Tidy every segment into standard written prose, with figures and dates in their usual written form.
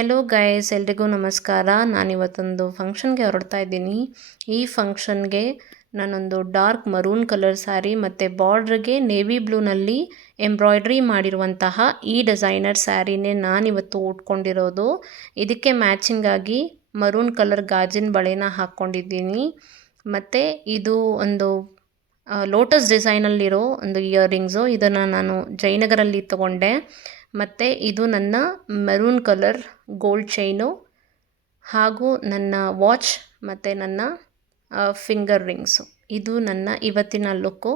Hello guys, ಎಲ್ರಿಗೂ ನಮಸ್ಕಾರ. ನಾನಿವತ್ತೊಂದು ಫಂಕ್ಷನ್ಗೆ ಹೊರಡ್ತಾ ಇದ್ದೀನಿ. ಈ ಫಂಕ್ಷನ್ಗೆ ನಾನೊಂದು ಡಾರ್ಕ್ ಮರೂನ್ ಕಲರ್ ಸ್ಯಾರಿ ಮತ್ತು ಬಾರ್ಡ್ರಿಗೆ ನೇವಿ ಬ್ಲೂನಲ್ಲಿ ಎಂಬ್ರಾಯ್ಡ್ರಿ ಮಾಡಿರುವಂತಹ ಈ ಡಿಸೈನರ್ ಸ್ಯಾರಿನೇ ನಾನಿವತ್ತು ಉಟ್ಕೊಂಡಿರೋದು. ಇದಕ್ಕೆ ಮ್ಯಾಚಿಂಗ್ ಆಗಿ ಮರೂನ್ ಕಲರ್ ಗಾಜಿನ ಬಳೆನ ಹಾಕ್ಕೊಂಡಿದ್ದೀನಿ. ಮತ್ತು ಇದು ಒಂದು ಲೋಟಸ್ ಡಿಸೈನಲ್ಲಿರೋ ಒಂದು ಇಯರಿಂಗ್ಸು. ಇದನ್ನು ನಾನು ಜಯನಗರಲ್ಲಿ ತೊಗೊಂಡೆ. ಮತ್ತು ಇದು ನನ್ನ ಮೆರೂನ್ ಕಲರ್ ಗೋಲ್ಡ್ ಚೈನು ಹಾಗೂ ನನ್ನ ವಾಚ್ ಮತ್ತು ನನ್ನ ಫಿಂಗರ್ ರಿಂಗ್ಸು. ಇದು ನನ್ನ ಇವತ್ತಿನ ಲುಕ್ಕು.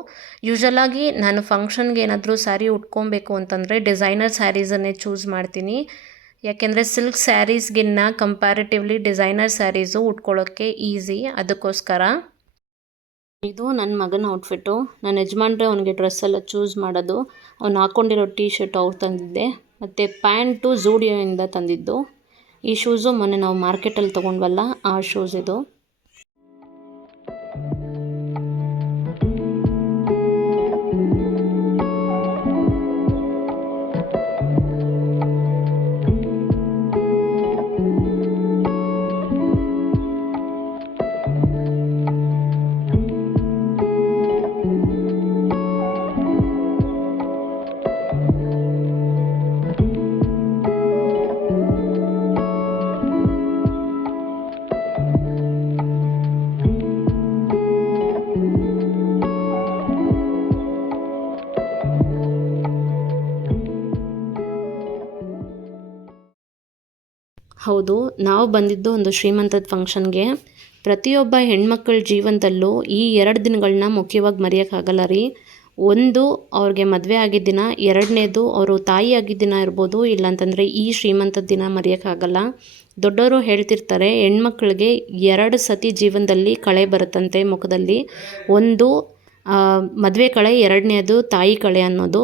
ಯೂಶಲಾಗಿ ನಾನು ಫಂಕ್ಷನ್ಗೆ ಏನಾದರೂ ಸ್ಯಾರಿ ಉಟ್ಕೊಬೇಕು ಅಂತಂದರೆ ಡಿಸೈನರ್ ಸ್ಯಾರೀಸನ್ನೇ ಚೂಸ್ ಮಾಡ್ತೀನಿ. ಯಾಕೆಂದರೆ ಸಿಲ್ಕ್ ಸ್ಯಾರೀಸ್ಗಿನ್ನ ಕಂಪ್ಯಾರಿಟಿವ್ಲಿ ಡಿಸೈನರ್ ಸ್ಯಾರೀಸು ಉಟ್ಕೊಳ್ಳೋಕ್ಕೆ ಈಸಿ. ಅದಕ್ಕೋಸ್ಕರ ಇದು ನನ್ನ ಮಗನ ಔಟ್ಫಿಟ್ಟು. ನನ್ನ ಯಜಮಾನ್ರೆ ಅವನಿಗೆ ಡ್ರೆಸ್ ಎಲ್ಲ ಚೂಸ್ ಮಾಡೋದು. ಅವ್ನು ಹಾಕ್ಕೊಂಡಿರೋ ಟೀ ಶರ್ಟ್ ಅವ್ರು ತಂದಿದ್ದೆ, ಮತ್ತು ಪ್ಯಾಂಟು ಝೂಡಿಯೋಯಿಂದ ತಂದಿದ್ದು. ಈ ಶೂಸು ಮೊನ್ನೆ ನಾವು ಮಾರ್ಕೆಟಲ್ಲಿ ತೊಗೊಂಡ್ವಲ್ಲ, ಆ ಶೂಸ್ ಇದು. ಹೌದು, ನಾವು ಬಂದಿದ್ದು ಒಂದು ಶ್ರೀಮಂತದ ಫಂಕ್ಷನ್ಗೆ. ಪ್ರತಿಯೊಬ್ಬ ಹೆಣ್ಮಕ್ಳ ಜೀವನದಲ್ಲೂ ಈ 2 ದಿನಗಳನ್ನ ಮುಖ್ಯವಾಗಿ ಮರೆಯೋಕ್ಕಾಗಲ್ಲ ರೀ. ಒಂದು, ಅವ್ರಿಗೆ ಮದುವೆ ಆಗಿದ್ದ ದಿನ. ಎರಡನೇದು, ಅವರು ತಾಯಿ ಆಗಿದ್ದ ದಿನ ಇರ್ಬೋದು, ಇಲ್ಲಾಂತಂದರೆ ಈ ಶ್ರೀಮಂತದ ದಿನ ಮರೆಯೋಕ್ಕಾಗಲ್ಲ. ದೊಡ್ಡವರು ಹೇಳ್ತಿರ್ತಾರೆ, ಹೆಣ್ಮಕ್ಳಿಗೆ 2 ಸತಿ ಜೀವನದಲ್ಲಿ ಕಳೆ ಬರುತ್ತಂತೆ ಮುಖದಲ್ಲಿ. ಒಂದು ಮದುವೆ ಕಳೆ, ಎರಡನೇದು ತಾಯಿ ಕಳೆ ಅನ್ನೋದು.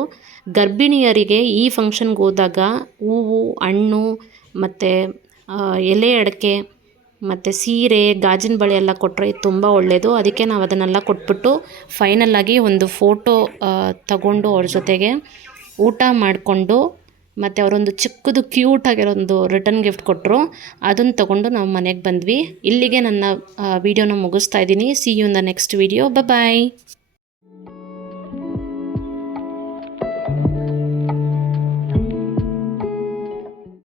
ಗರ್ಭಿಣಿಯರಿಗೆ ಈ ಫಂಕ್ಷನ್ಗೆ ಹೋದಾಗ ಹೂವು, ಹಣ್ಣು ಮತ್ತು ಎಲೆ ಅಡಿಕೆ ಮತ್ತು ಸೀರೆ, ಗಾಜಿನ ಬಳೆ ಎಲ್ಲ ಕೊಟ್ಟರೆ ತುಂಬ ಒಳ್ಳೆಯದು. ಅದಕ್ಕೆ ನಾವು ಅದನ್ನೆಲ್ಲ ಕೊಟ್ಬಿಟ್ಟು ಫೈನಲ್ಲಾಗಿ ಒಂದು ಫೋಟೋ ತಗೊಂಡು ಅವ್ರ ಜೊತೆಗೆ ಊಟ ಮಾಡಿಕೊಂಡು, ಮತ್ತು ಅವರೊಂದು ಚಿಕ್ಕದು ಕ್ಯೂಟಾಗಿರೋ ಒಂದು ರಿಟರ್ನ್ ಗಿಫ್ಟ್ ಕೊಟ್ಟರು. ಅದನ್ನು ತೊಗೊಂಡು ನಾವು ಮನೆಗೆ ಬಂದ್ವಿ. ಇಲ್ಲಿಗೆ ನನ್ನ ವಿಡಿಯೋನ ಮುಗಿಸ್ತಾ ಇದ್ದೀನಿ. See you in the next video. Bye.